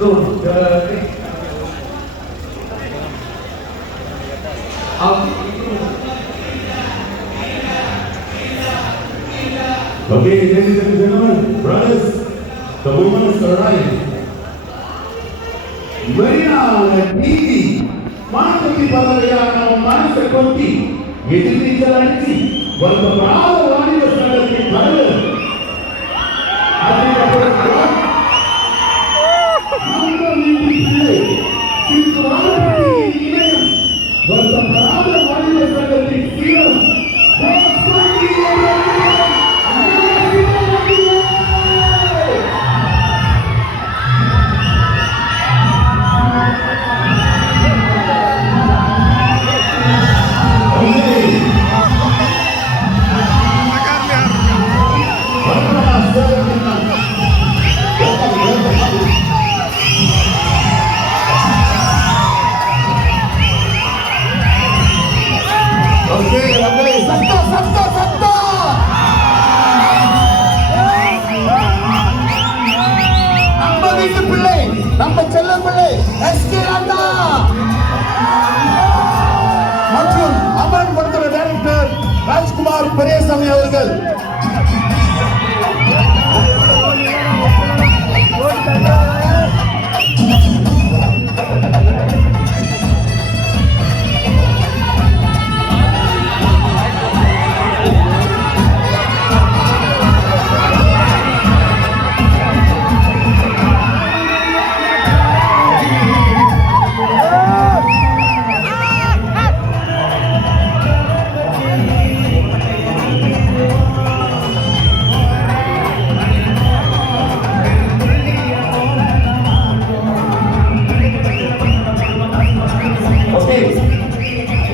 Okay, ladies and gentlemen, brothers, the woman has arrived. Marina TV, Manapati Padayana, Manasa Konti, Yedini Chalanti, was the Brahma Vani was under the Padal. I think about God. Was the Brahma Vani was under the field. நம்ம செல்ல பிள்ளை SK அண்ணா மற்றும் அமன் படத்தோட director Rajkumar Periyasamy அவர்கள்.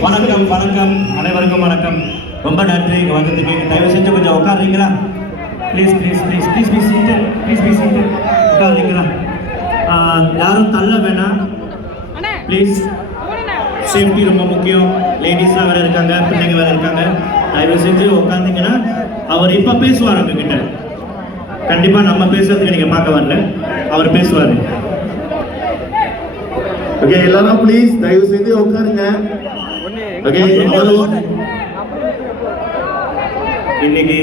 வணக்கம் வணக்கம் அனைவருக்கும் வணக்கம். ரொம்ப நன்றி வந்ததுக்கு. தயவு செஞ்சு கொஞ்சம் உட்காருறீங்களா? Please please please please be seated, please be seated. உட்காருறீங்களா? யாரும் தள்ள வேணாம் ப்ளீஸ். சேஃப்டி ரொம்ப முக்கியம். லேடிஸ்லாம் வேறு இருக்காங்க, பிள்ளைங்க வேறு இருக்காங்க. தயவு செஞ்சு உட்காந்திங்கன்னா அவர் இப்போ பேசுவார் உங்ககிட்ட. கண்டிப்பாக நம்ம பேசுறதுக்கு நீங்கள் பார்க்க வரல, அவர் பேசுவார். ஓகே, எல்லாரும் ப்ளீஸ் தயவு செஞ்சு உட்காருங்க. ஓகே, இன்னைக்கு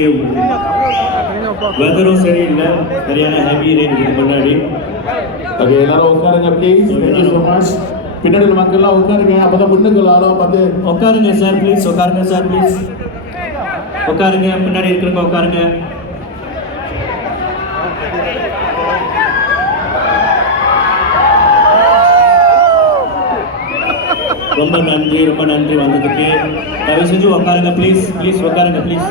வெதரும் சரியில்லை, சரியான ஹெவி ரெயின் முன்னாடி. ஓகே, எல்லாரும் உட்காருங்க ப்ளீஸ். Thank you so much. பின்னாடி மக்கள்லாம் உட்காருங்க, அப்பதான் முன்னுக்கு எல்லாரும் வந்து உட்காருங்க சார் ப்ளீஸ். உட்காருங்க சார் ப்ளீஸ். உட்காருங்க, பின்னாடி இருக்கிறவங்க உட்காருங்க. ரொம்ப நன்றி, ரொம்ப நன்றி வந்ததுக்கு. தயவு செஞ்சு உட்காருங்க ப்ளீஸ் ப்ளீஸ். உட்காருங்க ப்ளீஸ்.